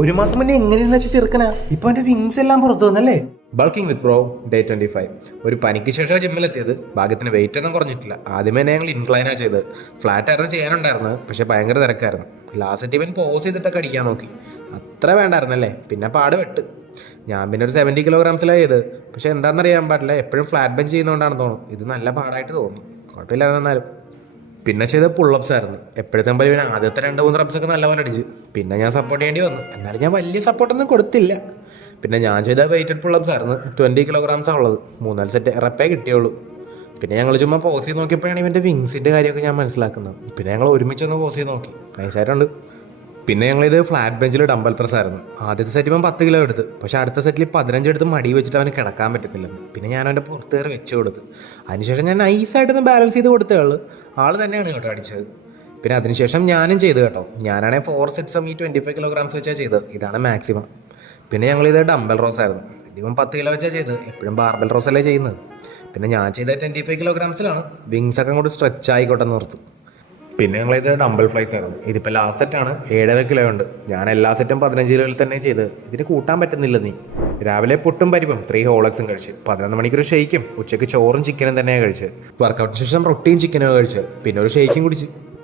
ഒരു മാസം മുന്നേ എങ്ങനെയെന്ന് വെച്ചാൽ ചെറുക്കനാ ഇപ്പൊ എന്റെ വിങ്സ് എല്ലാം പുറത്തു വന്നല്ലേ. ബൾക്കിംഗ് വിത്ത് ബ്രോ ഡേ 25. ഒരു പനിക്ക് ശേഷം ജിമ്മിലെത്തിയത്. ഭാഗ്യത്തിന് വെയിറ്റ് ഒന്നും കുറഞ്ഞിട്ടില്ല. ആദ്യമേ ഞങ്ങൾ ഇൻക്ലൈനാണ് ചെയ്തത്. ഫ്ലാറ്റ് ആയിരുന്നു ചെയ്യാനുണ്ടായിരുന്നത്, പക്ഷെ ഭയങ്കര തിരക്കായിരുന്നു. ലാസ്റ്റ് ഇവൻ പോസ് ചെയ്തിട്ടൊക്കെ അടിക്കാൻ നോക്കി. അത്ര വേണ്ടായിരുന്നല്ലേ, പിന്നെ പാട് വെട്ട്. ഞാൻ പിന്നെ ഒരു 70 kilograms ചെയ്ത്. പക്ഷെ എന്താണെന്നറിയാൻ പാടില്ല, എപ്പോഴും ഫ്ലാറ്റ് ബെഞ്ച് ചെയ്യുന്നതുകൊണ്ടാണെന്ന് തോന്നുന്നു ഇത് നല്ല പാടായിട്ട് തോന്നി. കുഴപ്പമില്ലായിരുന്നു എന്നാലും. പിന്നെ ചെയ്ത പുള്ളപ്സ് ആയിരുന്നു. എപ്പോഴത്തെ ഇവൻ ആദ്യത്തെ 2-3 റബ്സൊക്കെ നല്ലപോലെ അടിച്ചു. പിന്നെ ഞാൻ സപ്പോർട്ട് ചെയ്യേണ്ടി വന്നു. എന്നാലും ഞാൻ വലിയ സപ്പോർട്ടൊന്നും കൊടുത്തില്ല. പിന്നെ ഞാൻ ചെയ്ത വെയിറ്റഡ് പുള്ളപ്സ് ആയിരുന്നു. 20 kilograms ഉള്ളത്. 3-4 സെറ്റ് റെപ്പേ കിട്ടിയുള്ളൂ. പിന്നെ ഞങ്ങൾ ചുമ്മാ പോസ് ചെയ്ത് നോക്കിയപ്പോഴാണ് ഇവൻ്റെ വിങ്സിൻ്റെ കാര്യമൊക്കെ ഞാൻ മനസ്സിലാക്കുന്നത്. പിന്നെ ഞങ്ങൾ ഒരുമിച്ചൊന്ന് പോസ് ചെയ്ത് നോക്കി. നൈസായിട്ടുണ്ട്. പിന്നെ ഞങ്ങളിത് ഫ്ലാറ്റ് ബെഞ്ചിൽ ഡംബൽ പ്രസ് ആയിരുന്നു. ആദ്യത്തെ സെറ്റ് ഇവൻ 10 കിലോ എടുത്ത്. പക്ഷേ അടുത്ത സെറ്റിൽ 15 എടുത്ത് മടി വെച്ചിട്ട് അവന് കിടക്കാൻ പറ്റത്തില്ല. പിന്നെ ഞാൻ അവൻ്റെ പുറത്ത് കയറി വെച്ച് കൊടുത്ത്. അതിനുശേഷം ഞാൻ നൈസായിട്ടൊന്ന് ബാലൻസ് ചെയ്ത് കൊടുത്തേ ഉള്ളൂ. ആൾ തന്നെയാണ് കേട്ടോ അടിച്ചത്. പിന്നെ അതിനുശേഷം ഞാനും ചെയ്തു കേട്ടോ. ഞാനാണെങ്കിൽ 4 സെറ്റ്സും ഈ 25 kilograms വെച്ചാൽ ചെയ്തത്. ഇതാണ് മാക്സിമം. പിന്നെ ഞങ്ങളിത് ഡംബൽ റോസ് ആയിരുന്നു. ഇതിപ്പം 10 കിലോ വെച്ചാൽ ചെയ്തത്. എപ്പോഴും ബാർബൽ റോസ് അല്ലേ ചെയ്യുന്നത്. പിന്നെ ഞാൻ ചെയ്ത 25 kilograms വിങ്സ് ഒക്കെ അങ്ങോട്ട് സ്ട്രെച്ച് ആയിക്കോട്ടെ എന്ന് ഓർത്തു. പിന്നെ ഞങ്ങളിത് ഡംബൽ ഫ്ലൈസ് ആയിരുന്നു. ഇതിപ്പോൾ ലാസ്റ്റ് സെറ്റാണ്. 7.5 കിലോ ഉണ്ട്. ഞാൻ എല്ലാ സെറ്റും 15 കിലോയിൽ തന്നെ ചെയ്ത്. ഇതിന് കൂട്ടാൻ പറ്റുന്നില്ല നീ. രാവിലെ പുട്ടും പരിപ്പും 3 ഹോളക്സും കഴിച്ച്. 11 മണിക്കൊരു ഷെയ്ക്കും. ഉച്ചയ്ക്ക് ചോറും ചിക്കനും തന്നെയാണ് കഴിച്ച്. വർക്കൗട്ടിന് ശേഷം റൊട്ടിയും ചിക്കനും കഴിച്ച്. പിന്നെ ഒരു ഷെയ്ക്കും കുടിച്ച്.